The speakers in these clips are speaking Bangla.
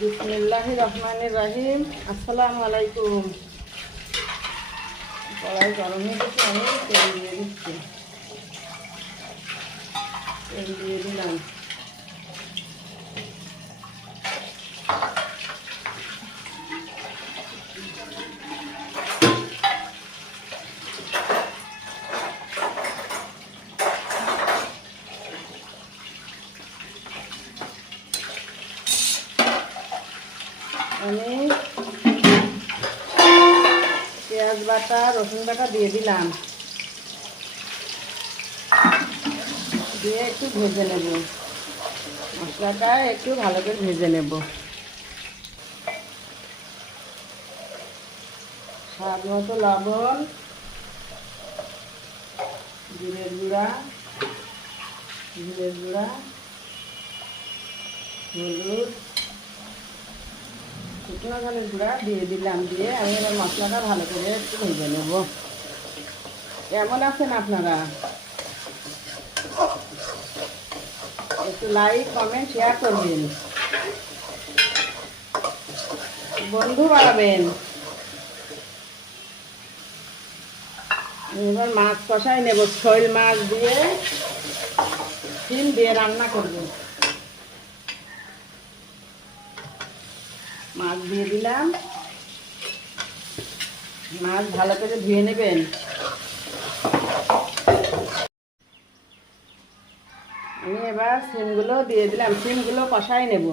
বিসমিল্লাহির রহমানির রহিম। আসসালামু আলাইকুম। কড়াই গরম হয়ে গেছে, আমি তেল দিয়ে দিচ্ছি। তেল দিয়ে দিলাম। আমি পেঁয়াজ বাটা রসুন বাটা দিয়ে দিলাম, দিয়ে একটু ভেজে নেব। মশলাটা একটু ভালো করে ভেজে নেব। স্বাদ মতো লবণ, জিরের গুঁড়া, হলুদ, শুকনো ঝালের গুঁড়া দিয়ে দিলাম। দিয়ে আমি এবার মশলাটা ভালো করে একটু ভেজে নেব। কেমন আছেন আপনারা? একটু লাইক কমেন্ট শেয়ার করবেন, বন্ধু বাড়াবেন। এবার মাছ কষাই নেব। শৈল মাছ দিয়ে শিম দিয়ে রান্না করব। মাছ দিয়ে দিলাম। মাছ ভালো করে ধুয়ে নেবেন। আমি এবার শিমগুলো দিয়ে দিলাম। শিমগুলো কষাই নেব।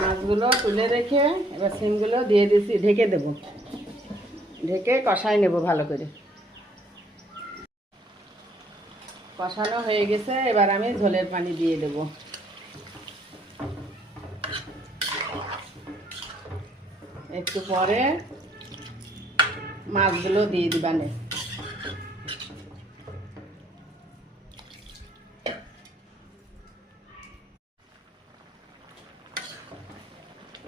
মাছগুলো তুলে রেখে এবার শিমগুলো দিয়ে দিছি, ঢেকে দেব। ঢেকে কষাই নেব ভালো করে। কষানো হয়ে গেছে, এবার আমি ঝোলের পানি দিয়ে দেব। একটু পরে মাছগুলো দিয়ে দিবানে।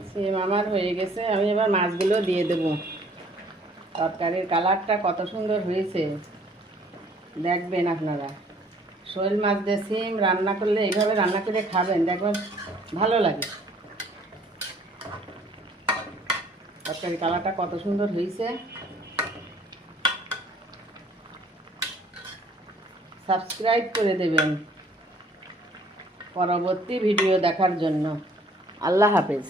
সিম আমার হয়ে গেছে, আমি এবার মাছগুলো দিয়ে দেব। তরকারির কালারটা কত সুন্দর হয়েছে দেখবেন আপনারা। শোল মাছ দিয়ে সিম রান্না করলে এইভাবে রান্না করে খাবেন, দেখবেন ভালো লাগে। তরকারির কালারটা কত সুন্দর হয়েছে। সাবস্ক্রাইব করে দেবেন পরবর্তী ভিডিও দেখার জন্য। আল্লাহ হাফেজ।